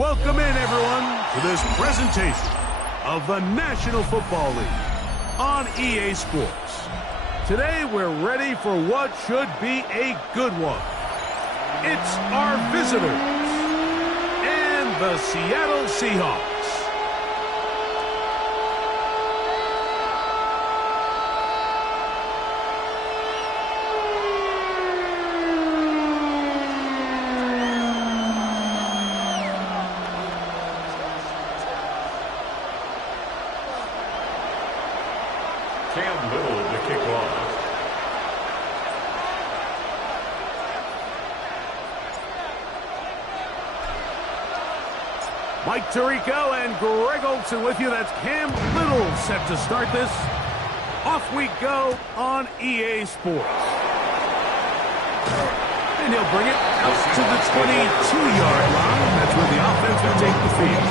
Welcome in, everyone, to this presentation of the National Football League on EA Sports. Today, we're ready for what should be a good one. It's our visitors and the Seattle Seahawks. Cam Little to kick off. Mike Tirico and Greg Olsen with you. That's Cam Little set to start this. Off we go on EA Sports. And he'll bring it out to the 22-yard line. That's where the offense will take the field.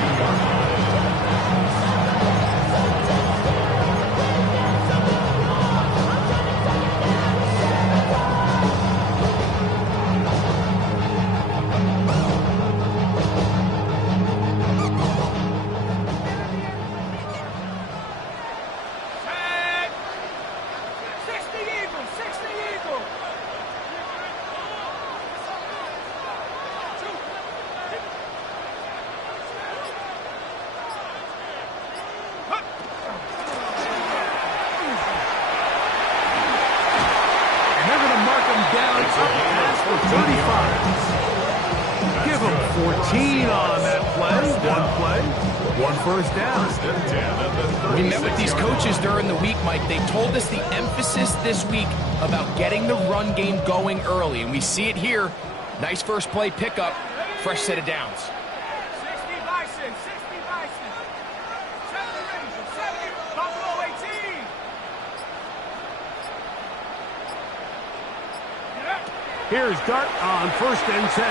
Down up past the 35. Give them 14 on that play. One first down. We met with these coaches during the week, Mike. They told us the emphasis this week about getting the run game going early, and we see it here. Nice first play pickup, fresh set of downs. 60 Bison, 60 Bison. 70 Rangers, 70 Buffalo 18. Here's Dart on 1st and 10.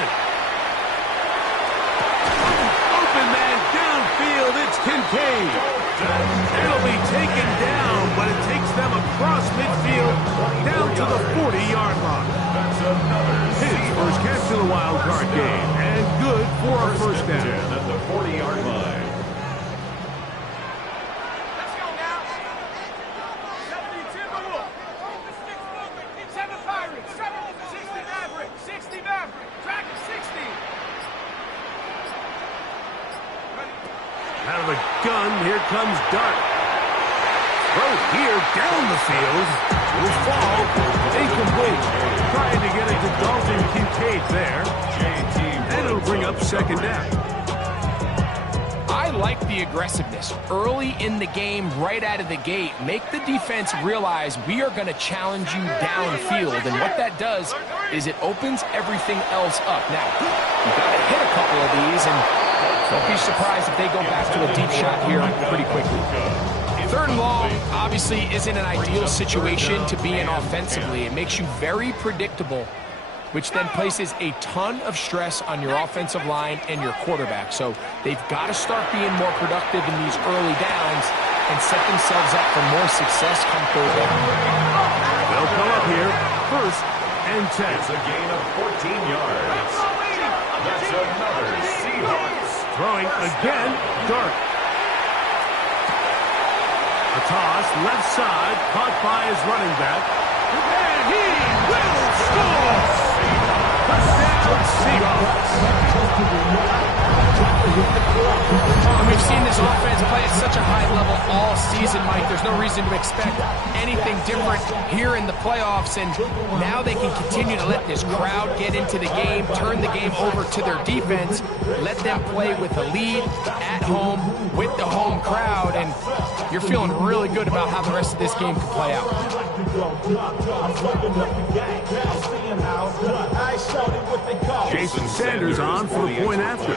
Open man downfield, it's Kincaid. It'll be taken down, but it takes them across midfield down to the 40-yard line. His first catch of the wild card game, and good for a first down. At the 40-yard line. Let's go now. 70 Timberwolves. 7 Pirates. 60 Maverick. 60 Maverick. Dragon 60. Out of the gun, here comes Dart. Throw here down the field. Will fall. Incomplete. Trying to get it to Dalton Kincaid there. And it'll bring up 2nd down. I like the aggressiveness early in the game, right out of the gate. Make the defense realize we are going to challenge you downfield, and what that does is it opens everything else up. Now, you've got to hit a couple of these, and don't be surprised if they go back to a deep shot here pretty quickly. 3rd and long obviously isn't an ideal situation to be in offensively. It makes you very predictable, which then places a ton of stress on your offensive line and your quarterback. So they've got to start being more productive in these early downs and set themselves up for more success come 3rd down. They'll come up here, 1st and 10. It's a gain of 14 yards. That's another Seahawks. Throwing again, Dart. A toss, left side, caught by his running back. And he will score! Touchdown, Seahawks. And we've seen this offense play at such a high level all season, Mike. There's no reason to expect anything different here in the playoffs, and now they can continue to let this crowd get into the game, turn the game over to their defense, let them play with a lead at home with the home crowd, and you're feeling really good about how the rest of this game can play out. Jason Sanders on for the point after.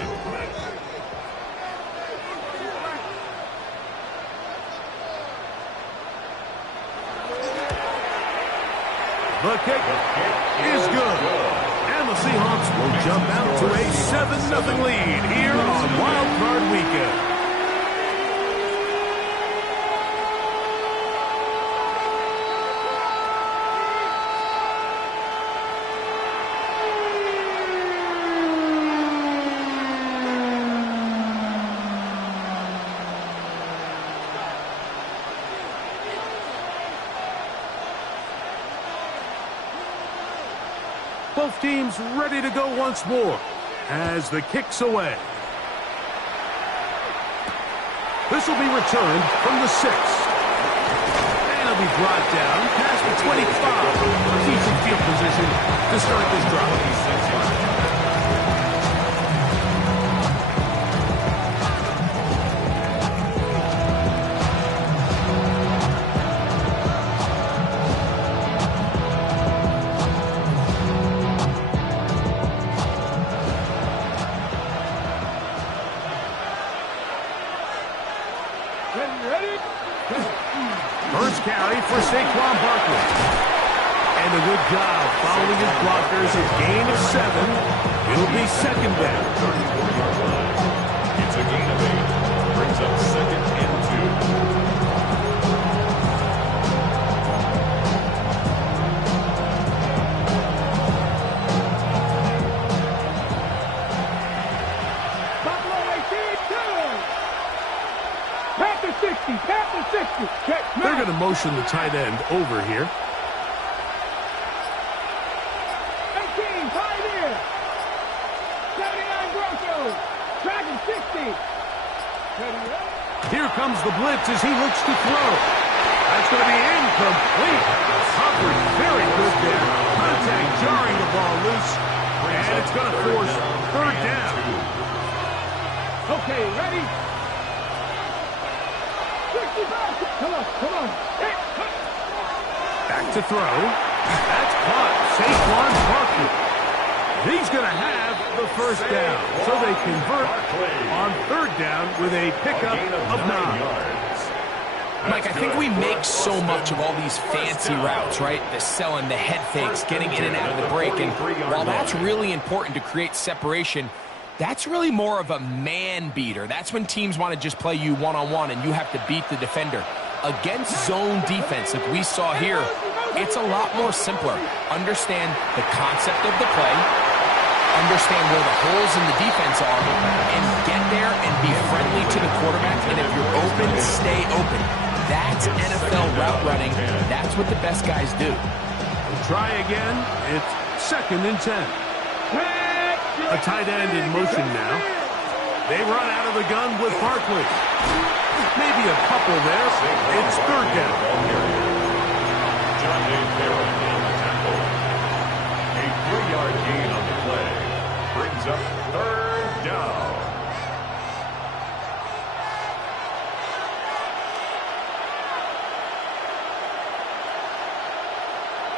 The kick is good. And the Seahawks will jump out to a 7-0 lead here on Wild Card Weekend. Both teams ready to go once more as the kick's away. This will be returned from the 6. And it'll be brought down past the 25. A decent field position to start this drive. First carry for Saquon Barkley. And a good job following his blockers. A gain of 7. It'll be second down. It's a gain of 8. Brings up 2nd and 2. They're going to motion the tight end over here. 18, Pioneer. 79, Broncos. Dragon 60. Here comes the blitz as he looks to throw. That's going to be incomplete. Hubbard very good there. Contact jarring the ball loose. And it's going to force 3rd down. Okay, ready? 65. Come on. Back to throw. That's caught. Saquon Barkley. He's going to have the first down. So they convert on 3rd down with a pickup of 9. Mike, I think we make so much of all these fancy routes, right? The selling, the head fakes, getting in and out of the break. And while that's really important to create separation, that's really more of a man beater. That's when teams want to just play you one-on-one and you have to beat the defender. Against zone defense, like we saw here, it's a lot more simpler. Understand the concept of the play, understand where the holes in the defense are, and get there and be friendly to the quarterback. And if you're open, stay open. That's NFL route running. That's what the best guys do. Try again. It's 2nd and 10. A tight end in motion now. They run out of the gun with Barkley. Maybe a couple there. It's 3rd down. John Farron on the tackle. A 3-yard gain on the play. Brings up 3rd down.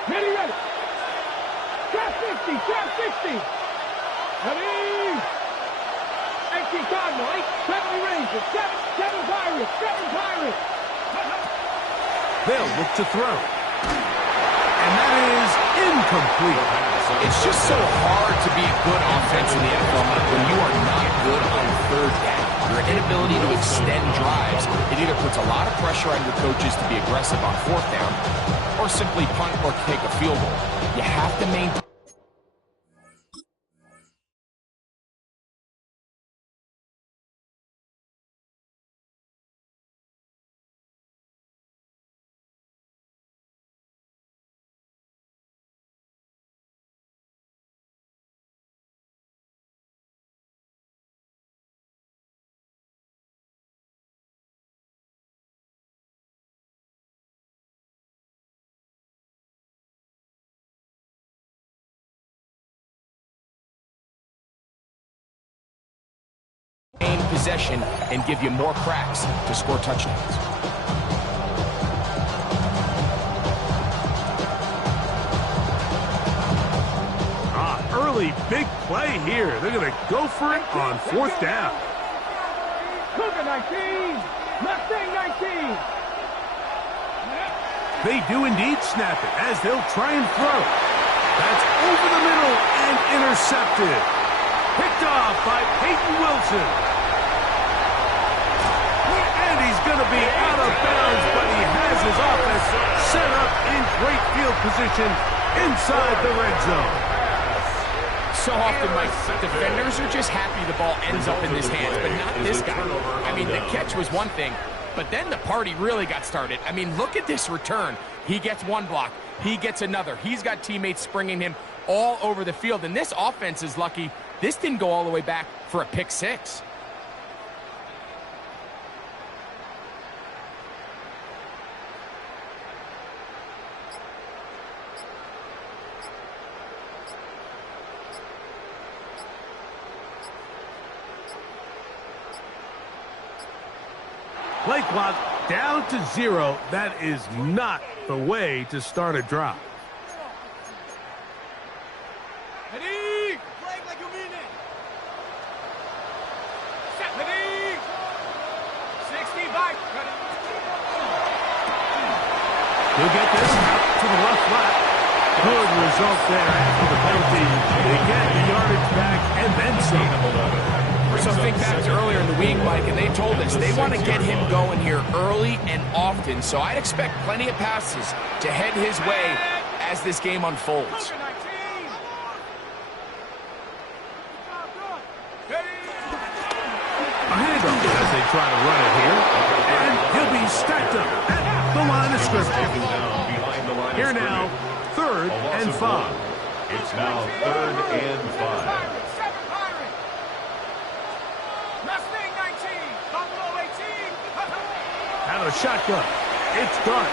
Ready. Trap 60. Ready. 18 Cardinal, 8, 7 Rangers, 7 Pirates, 7 Pirates. They'll look to throw. And that is incomplete. It's just so hard to be a good offense in the NFL when you are not good on 3rd down. Your inability to extend drives, it either puts a lot of pressure on your coaches to be aggressive on 4th down or simply punt or take a field goal. You have to maintain. Possession and give you more cracks to score touchdowns. Early big play here. They're going to go for it on 4th down. Cougar 19, Mustang 19. They do indeed snap it as they'll try and throw. That's over the middle and intercepted. Picked off by Peyton Wilson. He's going to be out of bounds, but he has his offense set up in great field position inside the red zone. So often, Mike, defenders are just happy the ball ends up in his hands, but not this guy. I mean, the catch was one thing, but then the party really got started. I mean, look at this return. He gets one block. He gets another. He's got teammates springing him all over the field. And this offense is lucky this didn't go all the way back for a pick six. Play clock down to 0. That is not the way to start a drive. Ready? Play like you mean it. Set. Ready? 65. Ready. He'll get this out to the left flat. Good result there after the penalty. They get the yardage back and then some. So think back to earlier in the week, Mike, and they told us they want to get him going here early and often. So I'd expect plenty of passes to head his way as this game unfolds. A handoff as they try to run it here. And he'll be stacked up at the line of scrimmage. Here now, 3rd and 5. It's now 3rd and 5. Out of shotgun. It's Dart.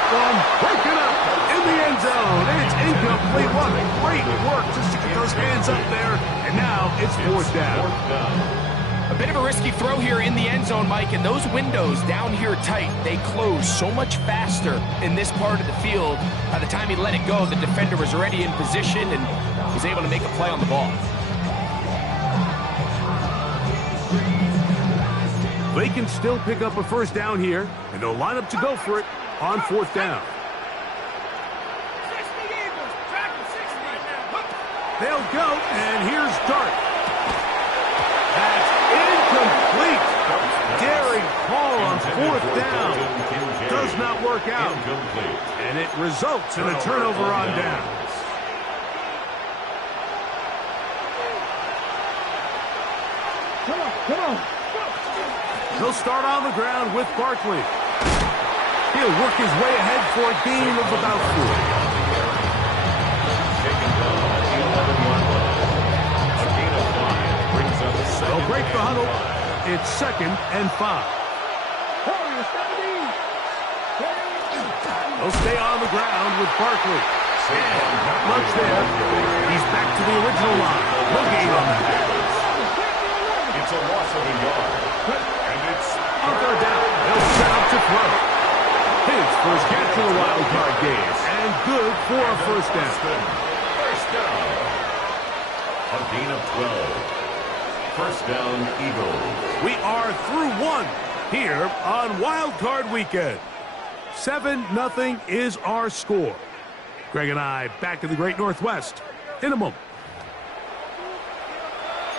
That one broken up in the end zone. It's incomplete. What great work just to get those hands up there. And now it's 4th down. A bit of a risky throw here in the end zone, Mike, and those windows down here tight, they close so much faster in this part of the field. By the time he let it go, the defender was already in position and was able to make a play on the ball. They can still pick up a 1st down here, and they'll line up to go for it on 4th down. They'll go, and here's Dart. That's incomplete. Daring call on 4th down. Does not work out. And it results in a turnover on downs. Come on. He'll start on the ground with Barkley. He'll work his way ahead for a gain of about 4. They'll break the huddle. It's 2nd and 5. They'll stay on the ground with Barkley. And not much there. He's back to the original line. No gain on that. It's a loss of a yard. And it's on 3rd down. They'll set up to throw. His first catch of the wild card game. And good for a 1st down. First down. A gain of 12. 1st down, Eagles. We are through 1 here on Wild Card Weekend. 7-0 is our score. Greg and I back in the Great Northwest in a moment.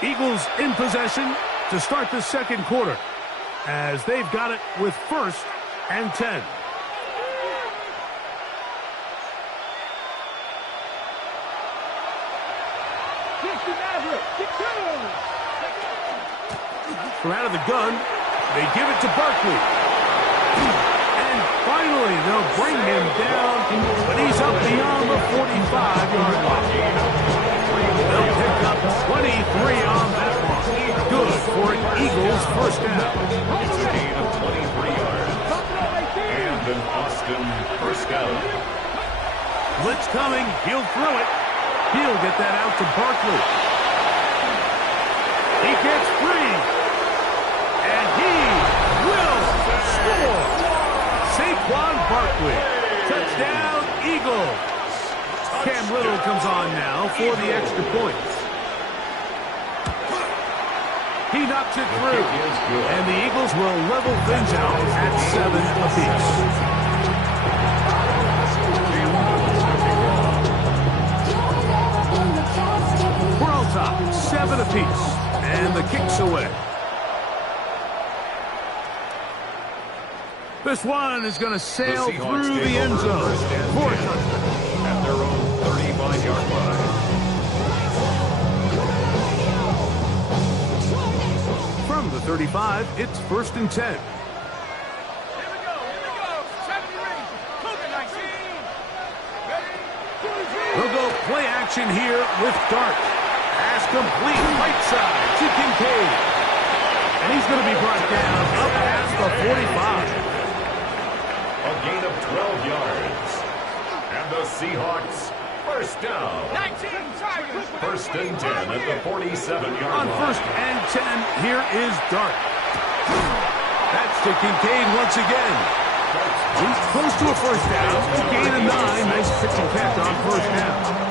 Eagles in possession to start the 2nd quarter as they've got it with 1st and 10. From out of the gun, they give it to Barkley. And finally, they'll bring him down, but he's up beyond the 45-yard line. They'll pick up 23 on that one. Good for an Eagles 1st down. It's a gain of 23 yards. And an Austin 1st down. Blitz coming. He'll throw it. He'll get that out to Barkley. He gets free. And he will score. Saquon Barkley. Touchdown, Eagles. Cam Little comes on now for the extra point. He knocks it through. And the Eagles will level things out at 7 apiece. We're on top, 7 apiece. And the kick's away. This one is going to sail through the end zone for a touchdown. At their own 35-yard line. From the 35, it's 1st and 10. Here we go. 70 range. Cougar 19. Ready? action here with Dart. Pass complete, right side to Kincaid. And he's going to be brought down up past the 45. A gain of 12 yards. And the Seahawks, first down. 19, First and 10 at the 47-yard line. On first and 10, here is Dart. That's to Kincaid once again. He's close to a first down. A gain of 9. Nice pitch and catch on first down.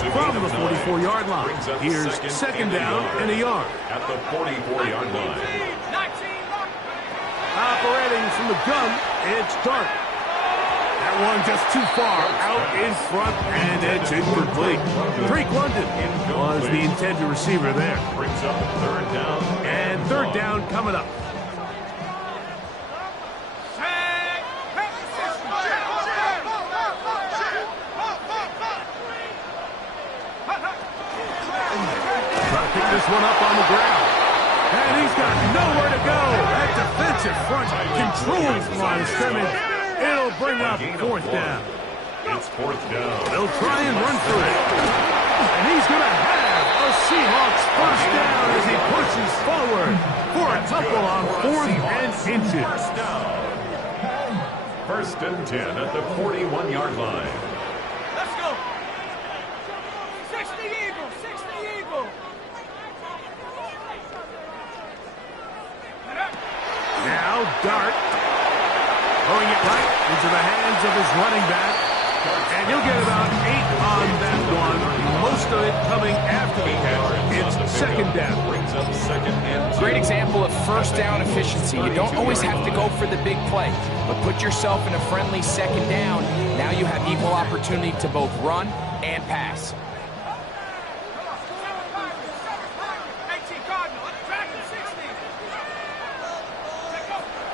From the 44-yard line, here's second down and a yard. At the 44-yard line. Operating from the gun, it's Dart. That one just too far out in front, and it's incomplete. Drake London was the intended receiver there. Brings up third down. And third down coming up. Pick this one up on the ground. And he's got nowhere to go. That defensive front controls the line of scrimmage. It'll bring up fourth down. It's fourth down. They'll try and run for it. And he's going to have a Seahawks first down as he pushes forward for a couple on fourth and inches. First down. First and 10 at the 41-yard line. Let's go. 60 Eagles, 60 Eagles. Now Dart throwing it right into the hands of his running back. And he'll get about 8 on that one. Most of it coming after the catch. It's second down. Brings up second and 2. Great example of first down efficiency. You don't always have to go for the big play, but put yourself in a friendly second down. Now you have equal opportunity to both run and pass.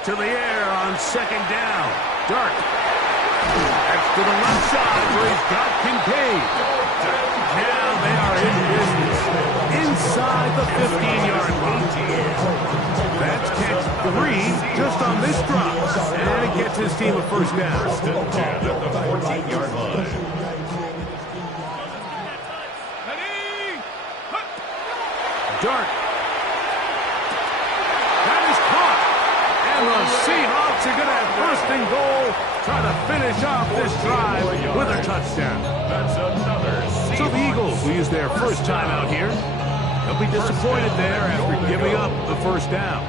To the air on second down. Dart. That's to the left side where he's got Kincaid. Now they are in business inside the 15-yard line. That's catch 3 just on this drop. And it gets his team a first down. First and 10 at the 14-yard line. Dart. That is caught. And the Seahawks are going to have first and goal, try to finish off this drive with a touchdown. That's another Seahawks. So the Eagles will use their first time out here. They'll be disappointed there after giving up the first down.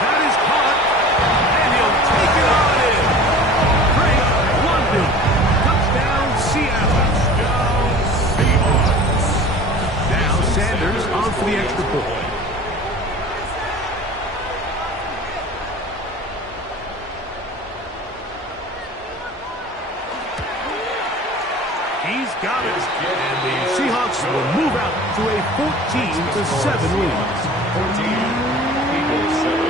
That is caught, and he'll take it on in. Drake London. Touchdown, Seattle. Now Sanders on for the extra point. He's got it. And the Seahawks will move out to a 14-7 lead. 14, Eagles 7.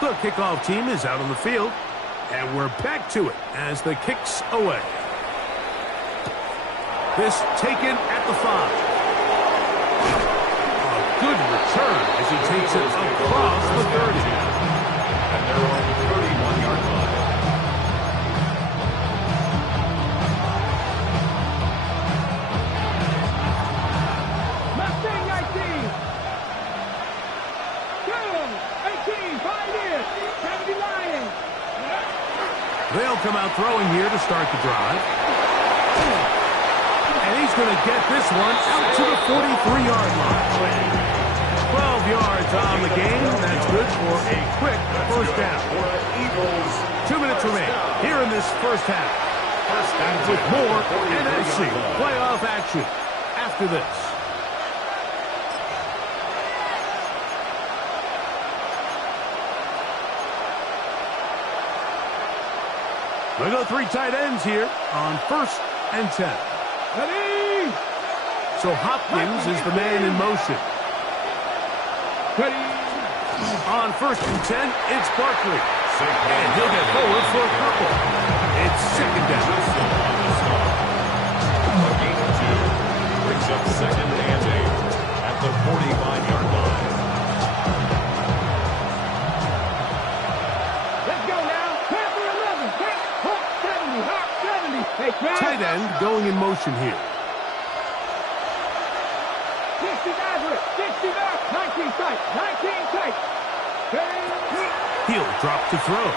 The kickoff team is out on the field, and we're back to it as the kick's away. This taken at the 5. A good return as he takes it across the 30. And they're on the 31-yard line. Mustang 19. 18, 5 years. 70 Lions. They'll come out throwing here to start the drive. And he's going to get this one out to the 43-yard line. 12 yards on the game. That's good for a quick first down. For Eagles. 2 minutes remain here in this first half. First and With 10 more at the 43-yard NFC line. playoff action after this. They go 3 tight ends here on 1st and 10. Ready. So Hopkins is the man in motion. Ready. On 1st and 10, it's Barkley. And he'll get forward for a couple. It's 2nd down. A gain of 2 brings up 2nd and 8 at the 45-yard line. Let's go now. Panther 11. Hawk 70. Hawk 70. Hey, Trav. Tight end going in motion here. 60 Maverick. 60 Maverick. 19 tight. 19 tight. He'll drop to throw.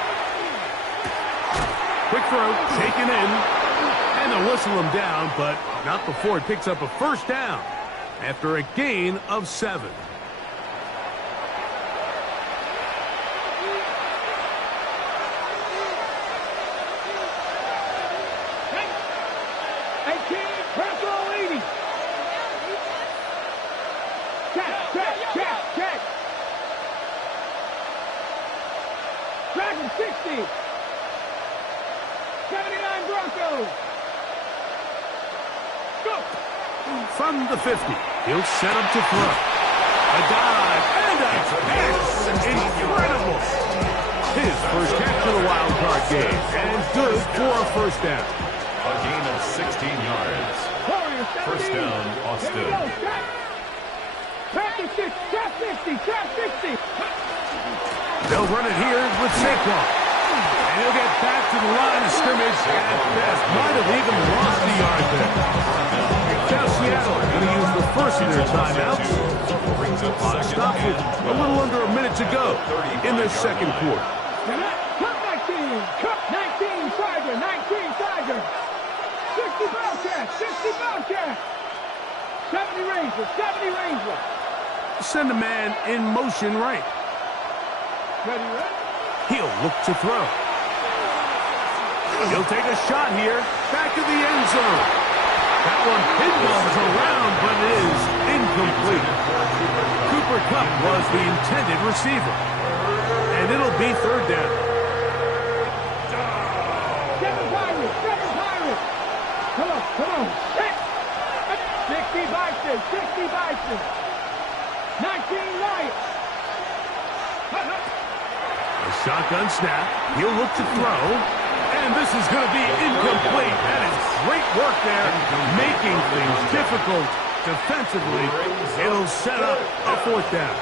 Quick throw, taken in. And they'll whistle him down, but not before he picks up a 1st down after a gain of 7. Check. Dragon 60. 79 Broncos. Go. From the 50, he'll set up to throw. A dive and a catch. Incredible. His first catch of the wild card game. And good for a 1st down. A gain of 16 yards. 1st down, Austin. Trap 60. Trap 60. Trap 60. They'll run it here with Saquon. And he'll get back to the line of scrimmage at best. Might have even lost a yard there. Now Seattle going to use the first of their timeouts. On stop with a little under a minute to go in the 2nd quarter. Cut 19. Cut 19 Tiger. 19 Tiger. 60 Bobcat. 60 Bobcat. 70 Ranger. 70 Ranger. Send a man in motion right. Ready? He'll look to throw. He'll take a shot here. Back to the end zone. That one pinballs around, but is incomplete. Cooper Kupp was the intended receiver. And it'll be 3rd down. 7 Pirates. 7 Pirates. Come on. 60 Bison. 60 Bison. 19 Lions. A shotgun snap. He'll look to throw. And this is going to be incomplete. That is great work there, making things difficult defensively. It'll set up a 4th down.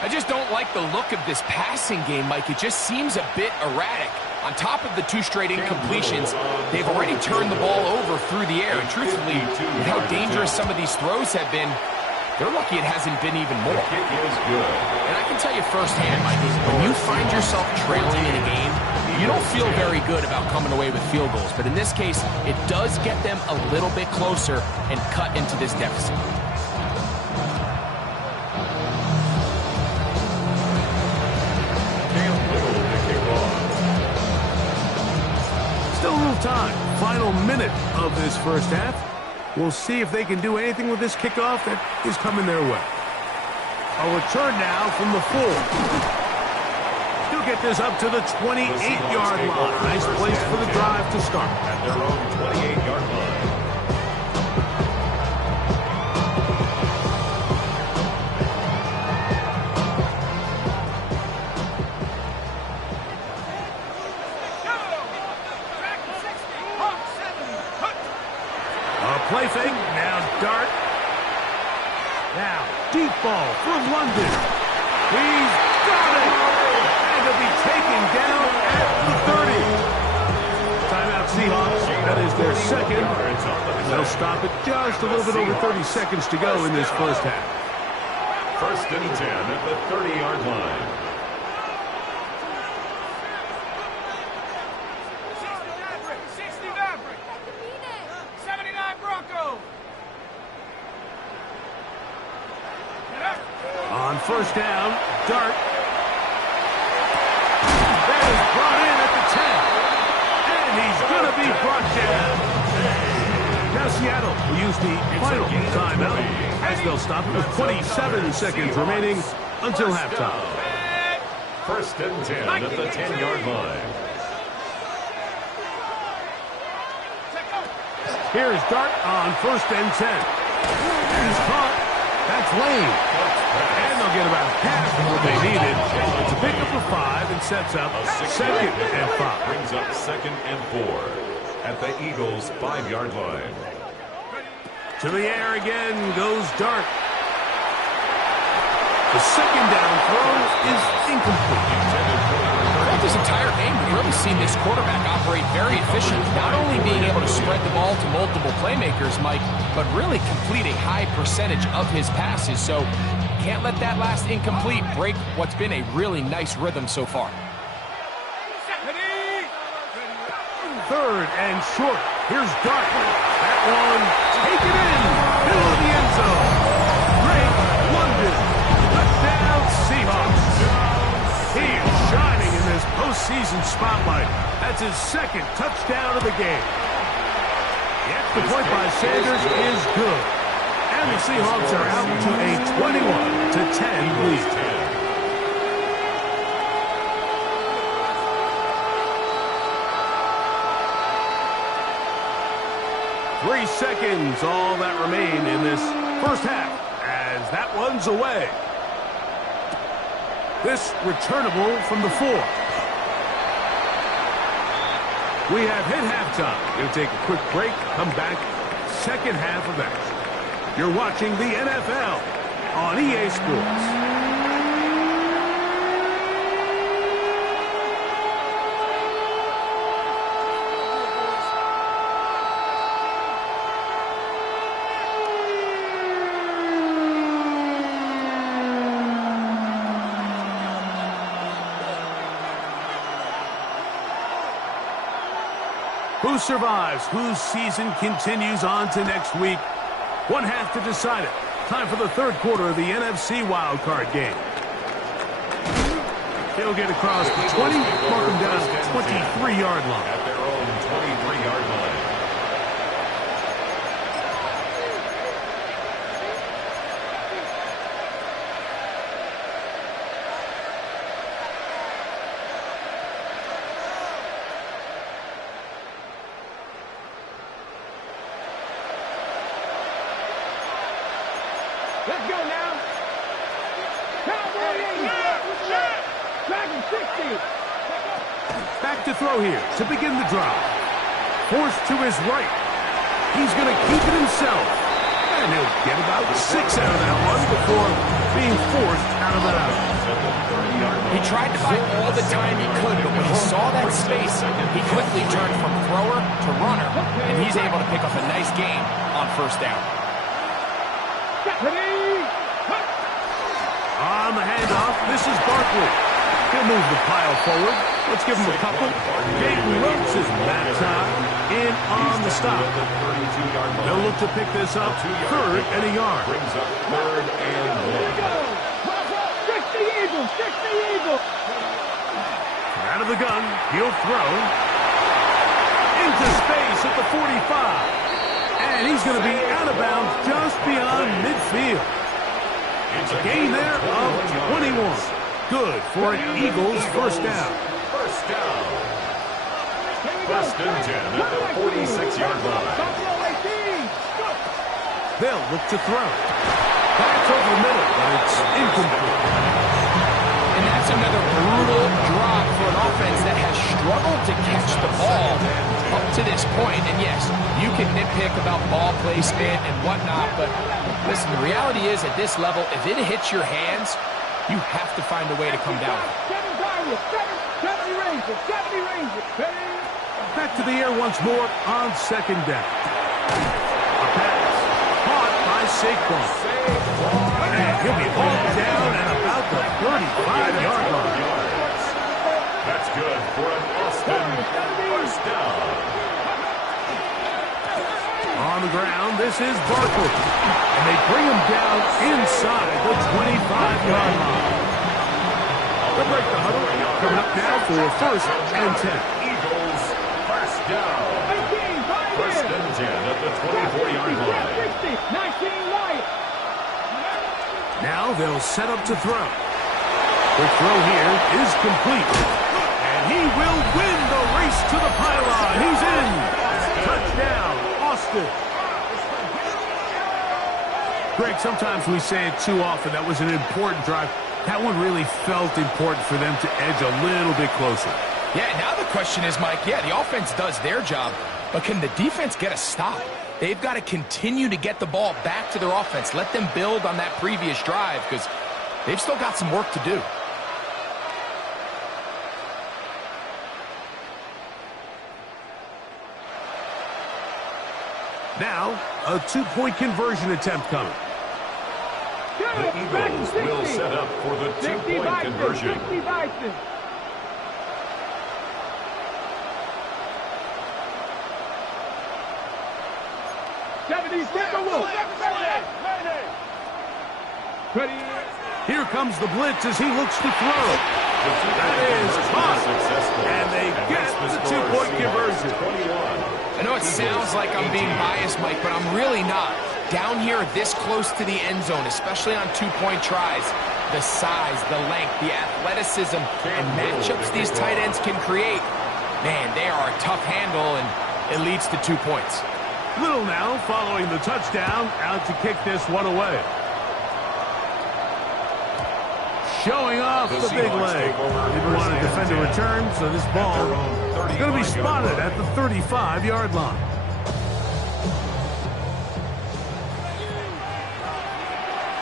I just don't like the look of this passing game, Mike. It just seems a bit erratic. On top of the 2 straight incompletions, they've already turned the ball over through the air. And truthfully, with how dangerous some of these throws have been, they're lucky it hasn't been even more. Kick is good. And I can tell you firsthand, Mike, when you find yourself trailing in a game, you don't feel very good about coming away with field goals. But in this case, it does get them a little bit closer and cut into this deficit. Still a little time. Final minute of this 1st half. We'll see if they can do anything with this kickoff that is coming their way. A return now from the 4. He'll get this up to the 28-yard line. Nice place for the drive to start. At their own 28-yard line. Play fake, now Dart. Now, deep ball for London. He's got it! And he'll be taken down at the 30. Timeout Seahawks. That is their 2nd. They'll stop it just a little bit over 30 seconds to go in this 1st half. 1st and 10 at the 30-yard line. On 1st down, Dart. That is brought in at the 10. And he's going to be brought down. Now Seattle will use the final timeout as they'll stop it with 27 seconds remaining until halftime. 1st and 10 at the 10-yard line. Here's Dart on 1st and 10. And it's caught. That's Lane. And they'll get about half of what they needed to pick up a 5 and sets up 2nd and 5. Brings up 2nd and 4 at the Eagles' 5-yard line. To the air again goes Dart. The 2nd down throw is incomplete. Throughout this entire game, we've really seen this quarterback operate very efficient, not only being able to spread the ball to multiple playmakers, Mike, but really complete a high percentage of his passes. So can't let that last incomplete break what's been a really nice rhythm so far. 3rd and short. Here's Dart. That one taken in. Middle of the end zone. Drake London. Touchdown Seahawks. He is shining in this postseason spotlight. That's his 2nd touchdown of the game. The extra point by Sanders is good. And the Seahawks are out to a 21-10 lead. 3 seconds, all that remain in this first half, as that one's away. This returnable from the 4. We have hit halftime. Going to take a quick break, come back, second half of action. You're watching the NFL on EA Sports. Who survives? Whose season continues on to next week? One half to decide it. Time for the 3rd quarter of the NFC wildcard game. He'll get across the 20, mark him down at the 23-yard line. At their own 23-yard line. Let's go now. Cowboy 80. Dragon 60. Back to throw here to begin the drive. Forced to his right. He's going to keep it himself. And he'll get about 6 out of that one before being forced out of bounds. He tried to buy all the time he could, but when he saw that space, he quickly turned from thrower to runner, and he's able to pick up a nice gain on 1st down. On the handoff, this is Barkley. He'll move the pile forward. Let's give him a couple. Jayden Rhodes is that time in on the stop. They'll look to pick this up 3rd and a yard. Brings up 3rd and 1. 60 Eagles, 60 Eagles. Out of the gun, he'll throw. Into space at the 45. And he's going to be out of bounds just beyond midfield. A gain there of 21. Good for an Eagles 1st down. 1st down. 1st and 10 at the 46-yard line. They'll look to throw. Back over the middle, but it's incomplete. And that's another brutal drop for an offense that has struggled to catch the ball up to this point. And yes, you can nitpick about ball placement and whatnot, but listen, the reality is at this level, if it hits your hands, you have to find a way to come down. 70 Rangers, 70 Rangers. Back to the air once more on 2nd down. A pass caught by Saquon. And he'll be hauled down at about the 35-yard line. That's good for an Austin 1st down. On the ground, this is Barkley. And they bring him down inside the 25-yard line. They'll break the huddle. Coming up now for 1st and 10. Eagles 1st down. 1st and 10 at the 24-yard line. 19 Wyatt. Now they'll set up to throw. The throw here is complete. And he will win the race to the pylon. He's in. Touchdown, Austin. Austin. Greg, sometimes we say it too often. That was an important drive. That one really felt important for them to edge a little bit closer. Yeah, now the question is, Mike, yeah, the offense does their job, but can the defense get a stop? They've got to continue to get the ball back to their offense. Let them build on that previous drive because they've still got some work to do. Now, a two-point conversion attempt coming. The Eagles will set up for the two-point conversion. 70 Timberwolves. Ready. Here comes the blitz as he looks to throw. That is caught. And they get the two-point conversion. I know it sounds like I'm being biased, Mike, but I'm really not. Down here this close to the end zone, especially on two-point tries, the size, the length, the athleticism, and matchups these tight ends can create, man, they are a tough handle, and it leads to 2 points. Little now following the touchdown, out to kick this one away. Showing off the big leg. Didn't want to defend a return, so this ball is going to be spotted at the 35-yard line.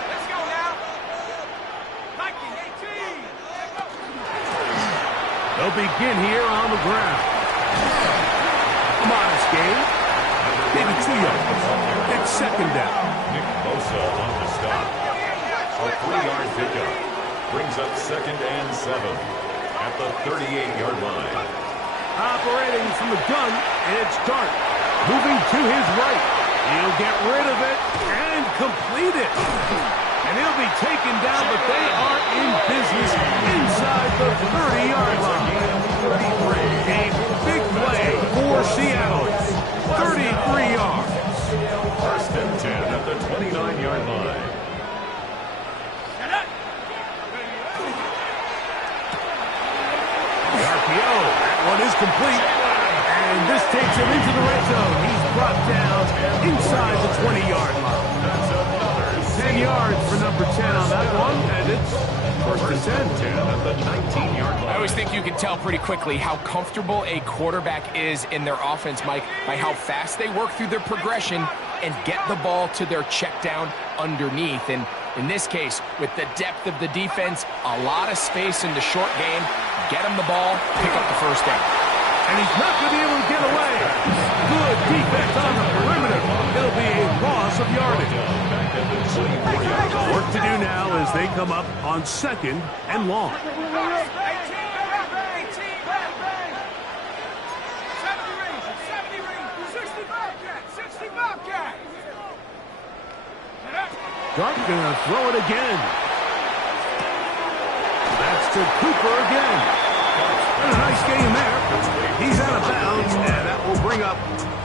Let's go now. Nike 18. They'll begin here on the ground. Modest gain. Maybe 2 yards. It's second down. Nick Bosa on the stop. A 3-yard pickup. Brings up 2nd and 7 at the 38-yard line. Operating from the gun, it's Dart. Moving to his right. He'll get rid of it and complete it. And he'll be taken down, but they are in business inside the 30-yard line. A big play for Seattle. 33 yards. 1st and 10 at the 29-yard line. That one is complete, and this takes him into the red zone. He's brought down inside the 20-yard line. 10 yards for number 10 on that one, and it's 1st and 10 at the 19-yard line. I always think you can tell pretty quickly how comfortable a quarterback is in their offense, Mike, by how fast they work through their progression and get the ball to their check down underneath. And in this case, with the depth of the defense, a lot of space in the short game, get him the ball, pick up the first down. And he's not going to be able to get away. Good defense on the perimeter. It'll be a loss of yardage. Work to do now as they come up on 2nd and long. 65 cat. Dart gonna throw it again. That's to Cooper again. And a nice game there. He's out of bounds, and that will bring up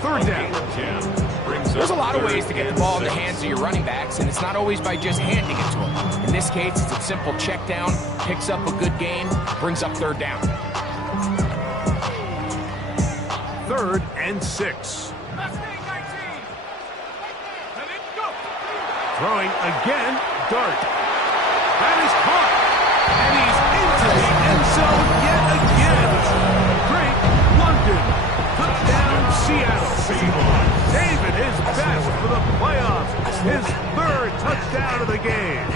3rd down. There's a lot of ways to get the ball in the hands of your running backs, and it's not always by just handing it to them. In this case, it's a simple check down, picks up a good gain, brings up 3rd down. 3rd and 6. Throwing again, Dart. That is caught. And he's into the end zone yet again. Drake London. Touchdown, Seattle. David is back for the playoffs. His 3rd touchdown of the game.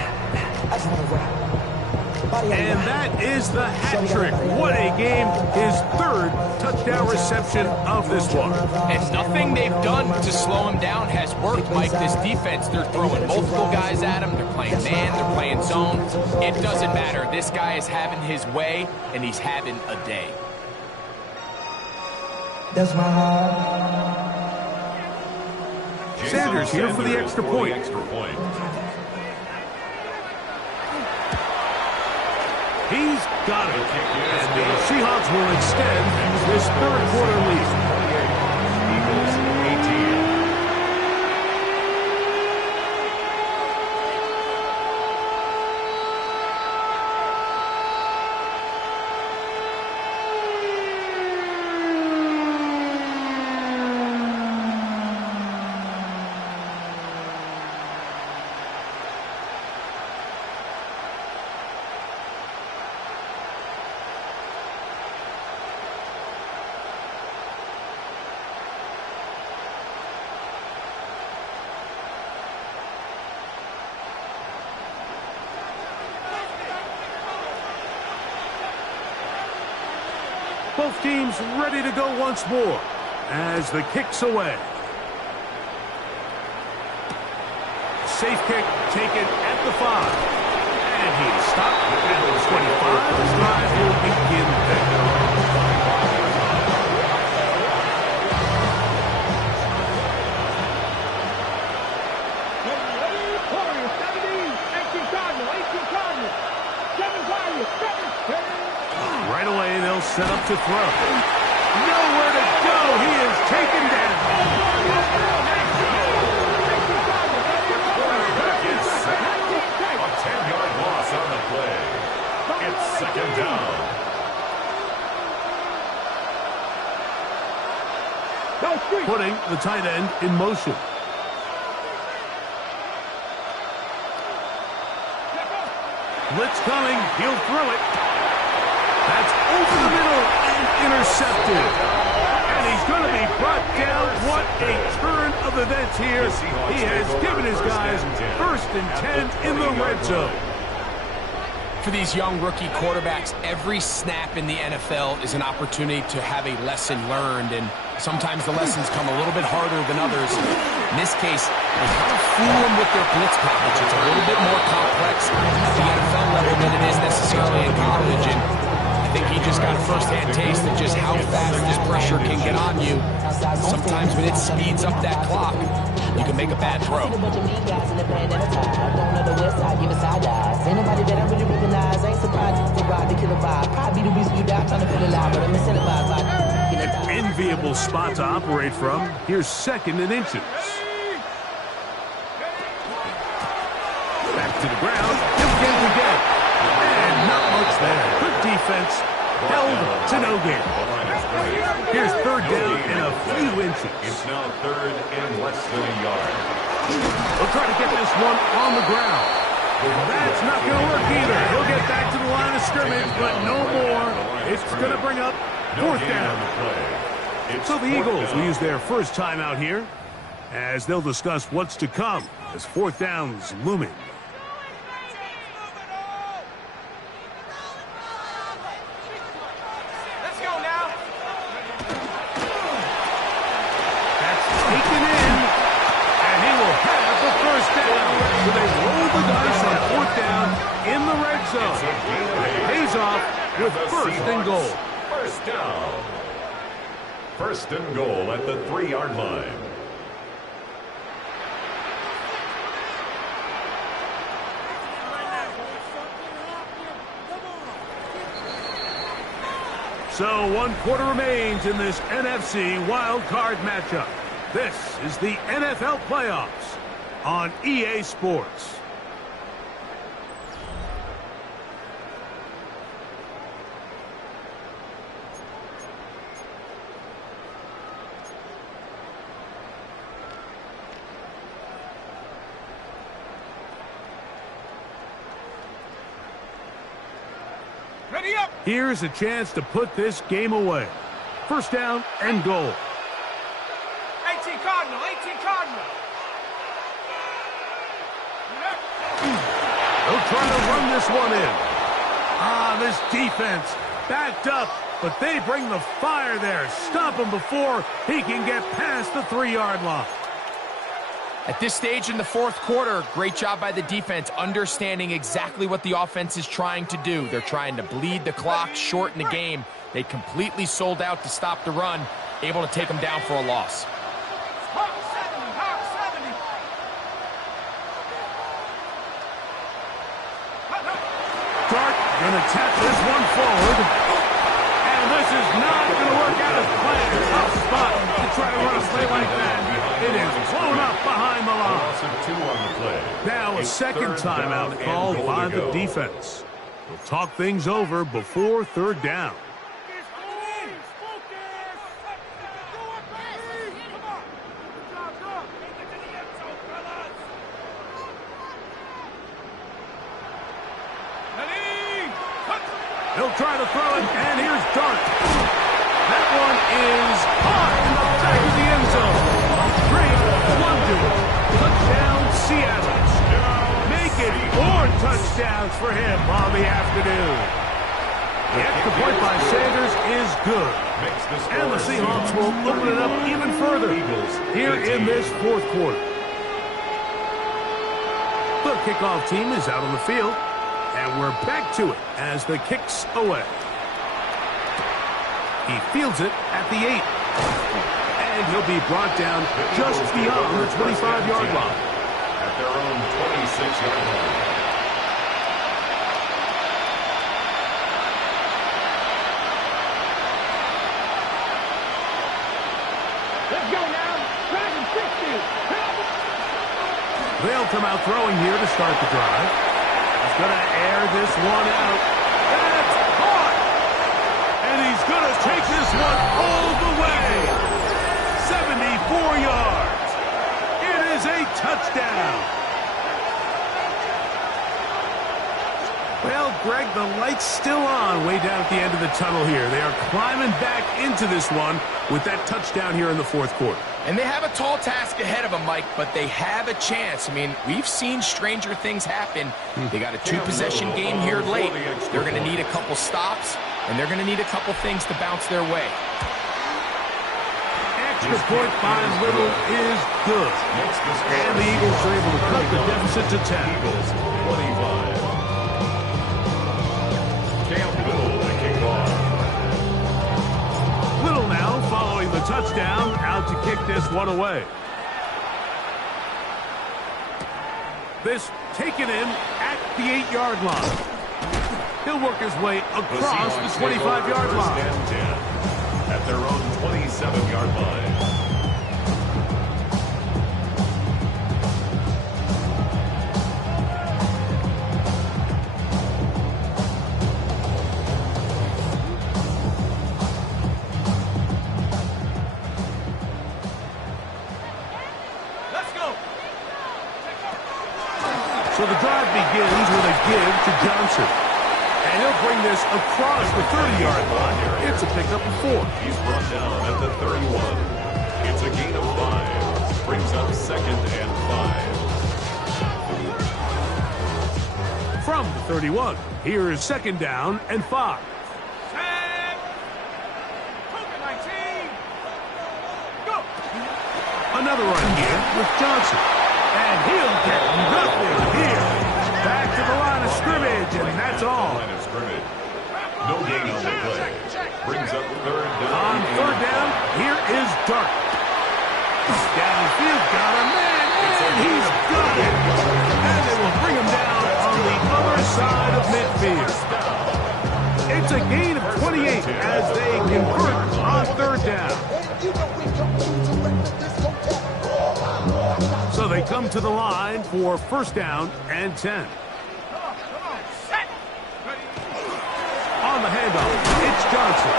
And that is the hat trick. What a game. His 3rd touchdown reception of this one. And nothing they've done to slow him down has worked, Mike. This defense, they're throwing multiple guys at him. They're playing man, they're playing zone. It doesn't matter. This guy is having his way, and he's having a day. That's my heart. Sanders here for the extra point. He's got it. And the Seahawks will extend this 3rd quarter lead. Eagles 18. Both teams ready to go once more as the kick's away. Safe kick taken at the 5. And he's stopped at the 25. His drive will begin there. Right away, they'll set up to throw. Nowhere to go. He is taken down. A 10-yard loss on the play. It's second down. Putting the tight end in motion. Blitz coming. He'll throw it. That's over the middle and intercepted. And he's going to be brought down. What a turn of events here. He has given his guys 1st and 10 in the red zone. For these young rookie quarterbacks, every snap in the NFL is an opportunity to have a lesson learned, and sometimes the lessons come a little bit harder than others. In this case, they kind of fool them with their blitz package. It's a little bit more complex at the NFL level than it is necessarily in college, and I think he just got a first-hand taste of just how fast this pressure can get on you. Sometimes when it speeds up that clock, you can make a bad throw. An enviable spot to operate from. Here's 2nd and inches. Back to the ground. He'll get it again. And not much there. Good defense. Held to no gain. Here's 3rd down in a few inches. It's now 3rd and less than a yard. We'll try to get this one on the ground. That's not going to work either. He'll get back to the line of scrimmage, but no more. It's going to bring up 4th down. So the Eagles will use their first time out here as they'll discuss what's to come as 4th down's looming. Taken in, and he will have the 1st down. So they roll the dice on 4th down in the red zone. Pays off with 1st and goal. 1st down. 1st and goal at the 3-yard line. So 1 quarter remains in this NFC wild card matchup. This is the NFL playoffs on EA Sports. Ready up. Here's a chance to put this game away. 1st down and goal. 18 Cardinal, 18 Cardinal. They'll try to run this one in. This defense backed up, but they bring the fire there. Stop him before he can get past the 3-yard line. At this stage in the 4th quarter, great job by the defense, understanding exactly what the offense is trying to do. They're trying to bleed the clock, shorten the game. They completely sold out to stop the run, able to take them down for a loss. Dart going to tap this one forward. And this is not going to work out as planned. Tough spot to try to run a play like that. It is blown up behind the line. Now a 2nd timeout called by the defense. We'll talk things over before 3rd down. He'll try to throw it, and here's Dart. That one is high in the back of the end zone. Great blunder. Touchdown, Seattle. Make it 4 touchdowns for him on the afternoon. The extra point by Sanders is good. And the Seahawks will open it up even further here in this fourth quarter. The kickoff team is out on the field, and we're back to it as the kick's away. He fields it at the 8. And he'll be brought down just beyond the 25-yard line. At their own 26-yard line. Let's go now. Dragon 60. They'll come out throwing here to start the drive. He's going to air this one out. That's caught! And he's going to take this one all the way. 74 yards. It is a touchdown. Well, Greg, the light's still on way down at the end of the tunnel here. They are climbing back into this one with that touchdown here in the fourth quarter. And they have a tall task ahead of them, Mike, but they have a chance. I mean, we've seen stranger things happen. They got a two-possession game here late. They're going to need a couple stops, and they're going to need a couple things to bounce their way. Extra point by Little is good. And the Eagles are able to cut the deficit to 10. Eagles 25. Cam Little to kick off. Little now following the touchdown, out to kick this one away. This taken in at the 8-yard line. He'll work his way across the 25-yard line. At their own 27-yard line. Let's go. So the drive begins with a give to Johnson. And he'll bring this across the 30-yard line. It's a pickup of 4. He's brought down at the 31. It's a gain of 5. Brings up 2nd and 5. From the 31, here is 2nd down and 5. Another run here with Johnson. And he'll get nothing here. Back to the line of scrimmage, and that's all. Line of scrimmage. No gain on the play. Brings up 3rd down. On 3rd down, here is Dart. Downfield, got a man, and he's got it. And they will bring him down on the other side of midfield. It's a gain of 28 as they convert on 3rd down. So they come to the line for 1st down and 10. On the handoff, it's Johnson.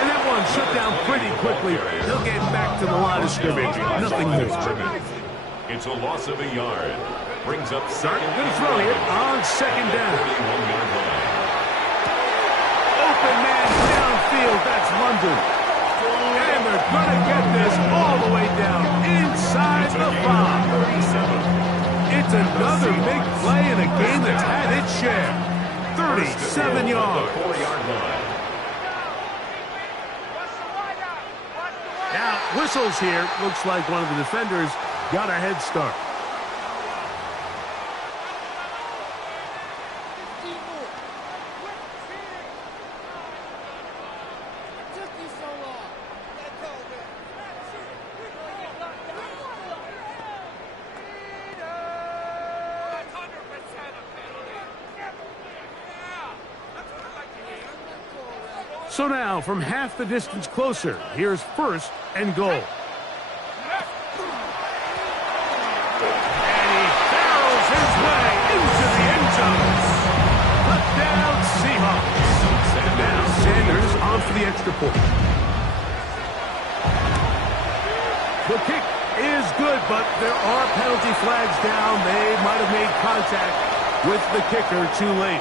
And that one shut down pretty quickly. He'll get back to the line of scrimmage. Nothing more. It's a loss of a yard. Brings up 2nd. Going to throw it on 2nd down. 31-yard line. Open man downfield. That's London. And they're going to get this all the way down inside the 5. It's another big play in a game that's had its share. 37 yards. 4-yard line. Now, whistles here. Looks like one of the defenders got a head start. So now, from half the distance closer, here's 1st and goal. And he barrels his way into the end zone. Touchdown, Seahawks. And now Sanders on for the extra point. The kick is good, but there are penalty flags down. They might have made contact with the kicker too late.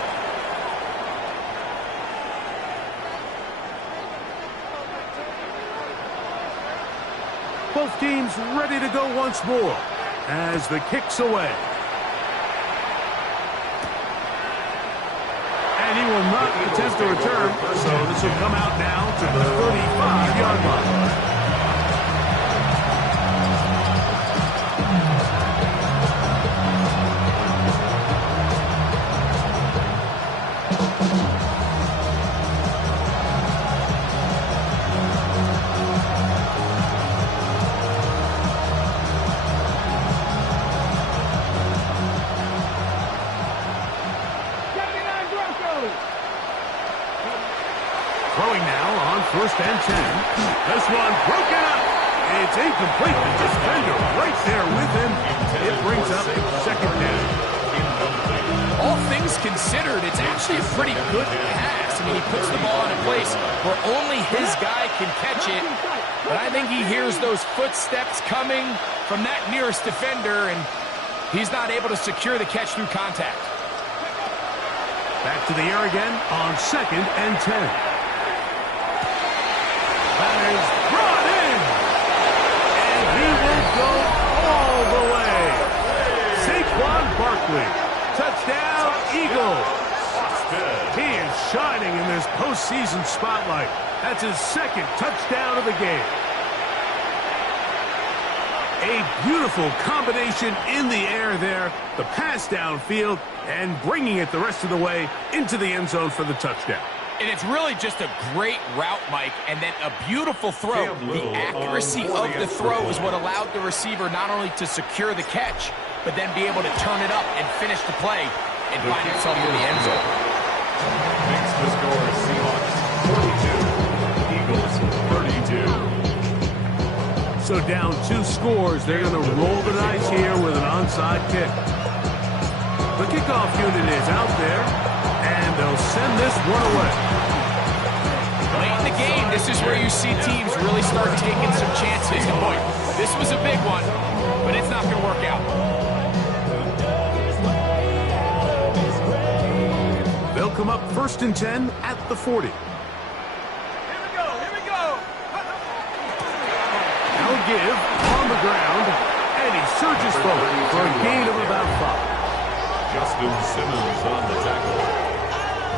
Both teams ready to go once more as the kick's away. And he will not attempt to return, so this will come out now to the 35-yard line. Throwing now on 1st and 10. This one broken up. It's incomplete. The defender right there with him. It brings up 2nd down. All things considered, it's actually a pretty good pass. I mean, he puts the ball in a place where only his guy can catch it. But I think he hears those footsteps coming from that nearest defender, and he's not able to secure the catch through contact. Back to the air again on 2nd and 10. That is brought in. And he will go all the way. Saquon Barkley. Touchdown, Eagles. He is shining in this postseason spotlight. That's his 2nd touchdown of the game. A beautiful combination in the air there. The pass downfield and bringing it the rest of the way into the end zone for the touchdown. And it's really just a great route, Mike, and then a beautiful throw. The accuracy of the throw is what allowed the receiver not only to secure the catch, but then be able to turn it up and finish the play and find himself in the end zone. Makes the score Seahawks 42, Eagles 32. So down 2 scores, they're going to roll the dice here with an onside kick. The kickoff unit is out there, and they'll send this one away. Late in the game, this is where you see teams really start taking some chances. And boy, this was a big one, but it's not going to work out. They'll come up 1st and 10 at the 40. Here we go. Now give on the ground, and he surges forward for a gain of about 5. Justin Simmons on the tackle.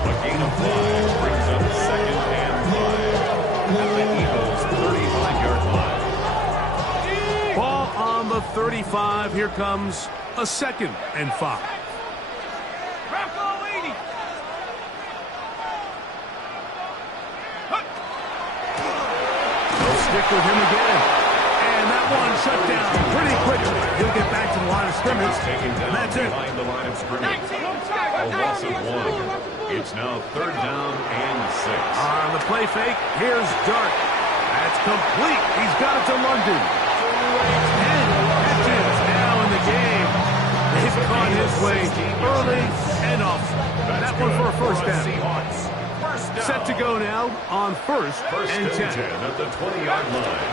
A gain of 5 brings up 2nd and 5 at the Eagles' 35-yard line. Ball on the 35. Here comes a 2nd and 5. They'll stick with him again. And that one shut down pretty quickly. He'll get back to the line of scrimmage. And that's it. Behind the line of scrimmage. A loss of 1. It's now 3rd down and 6. On the play fake, here's Dart. That's complete. He's got it to London. 10 catches now in the game. He's caught his way early and often. That one for a 1st down. Set to go now on 1st and 10. At the 20-yard line.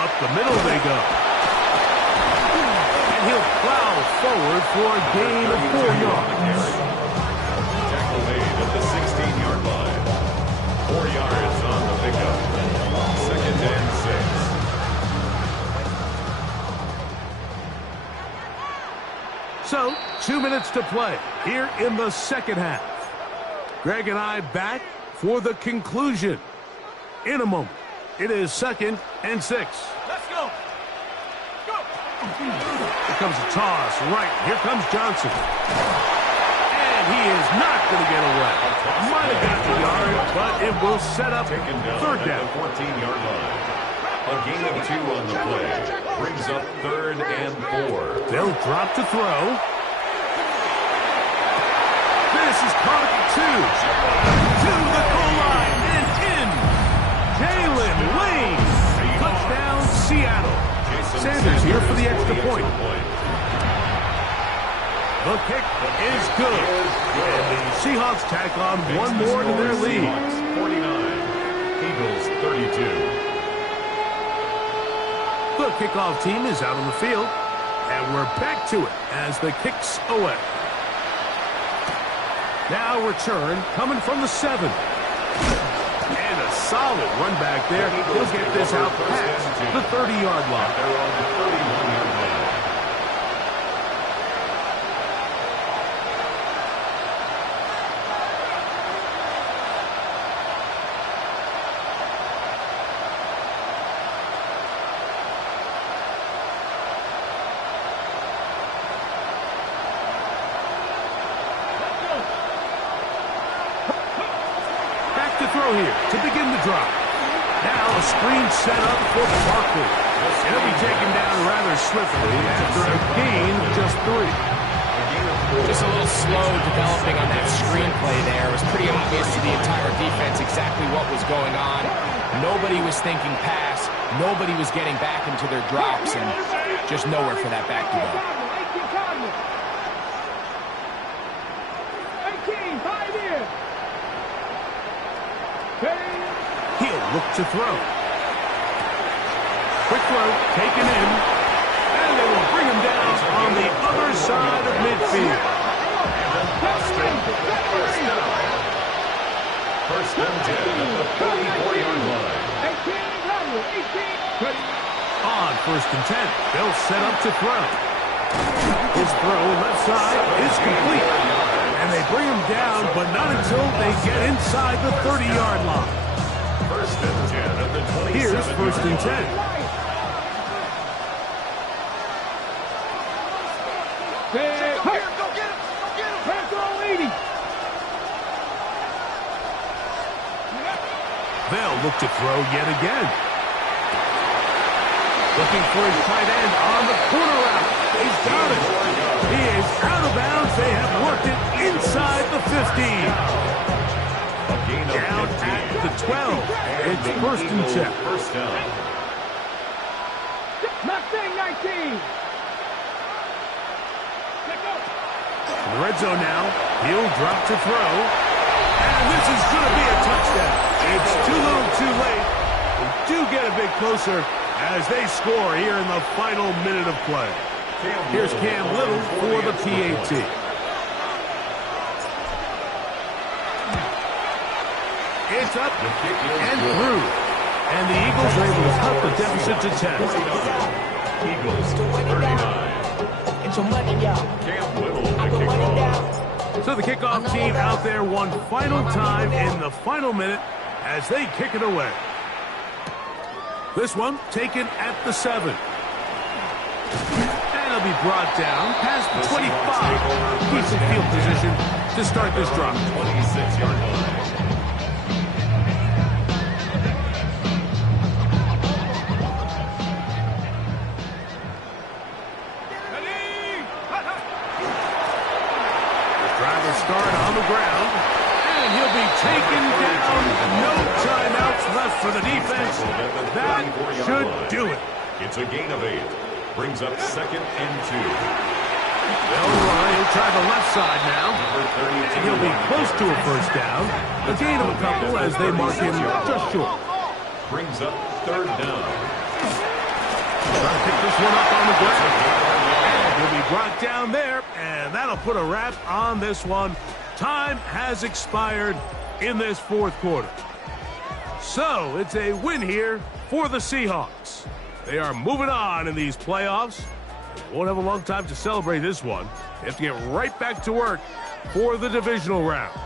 Up the middle they go. And he'll plow forward for a gain of 4 yards. Tackle made at the 16-yard line. 4 yards on the pickup. 2nd and 6. So, 2 minutes to play here in the 2nd half. Greg and I back for the conclusion. In a moment, it is 2nd and 6. Let's go. Here comes a toss, right. Here comes Johnson. And he is not going to get away. Might have got the yard, but it will set up 3rd down. At the 14-yard line. A gain of 2 on the play. Brings up 3rd and 4. They'll drop to throw. This is caught at the 2. To the goal line and in. Jalen Lane. Touchdown, Seattle. Sanders here for the extra point. The kick is good. And the Seahawks tack on one more to their lead. 49. Eagles 32. The kickoff team is out on the field. And we're back to it as the kick's away. Now return coming from the 7. And a solid run back there. He'll get this out past the 30-yard line. They're on the 31-yard line. throw here to begin the drive. Now a screen set up for Barkley. He'll be taken down rather swiftly after a gain of just 3. Just a little slow developing on that screenplay there. It was pretty obvious to the entire defense exactly what was going on. Nobody was thinking pass. Nobody was getting back into their drops, and just nowhere for that back to go. 18, 5 in. He'll look to throw. Quick throw, taken in. And they will bring him down on the other side of midfield. First and 10 at the 34-yard line. 18. On first and 10, they'll set up to throw. His throw left side is complete. And they bring him down, but not until they get inside the 30-yard line. First and 10 at the 27-yard line. Here's first and 10. Go get him. Pass all 80. They'll look to throw yet again. Looking for his tight end on the corner route. He's got it. He is out of bounds. They have worked it inside the 15. Down at the 12. It's first and 10. First down. Mustang 19. In the red zone now. He'll drop to throw. And this is going to be a touchdown. It's too little too late. They do get a bit closer as they score here in the final minute of play. Here's Cam Little for the PAT. It's up and through. And the Eagles are able to cut the deficit to 10. Eagles 39. It's your money, y'all. Cam Little I to put kick money off. down. So the kickoff team out there one final time in the final minute as they kick it away. This one taken at the 7. And it'll be brought down past the 25. Decent field position to start this drive. 26-yard line. Driver start on the ground. And he'll be taken down. No timeouts left for the defense. That should do it. It's a gain of 8. Brings up second and 2. He'll try the left side now. And he'll be close to a first down. A gain of a couple as they mark him just short. Brings up third down. Trying to pick this one up on the ground. And he'll be brought down there. And that'll put a wrap on this one. Time has expired in this fourth quarter. So it's a win here for the Seahawks. They are moving on in these playoffs. They won't have a long time to celebrate this one. They have to get right back to work for the divisional round.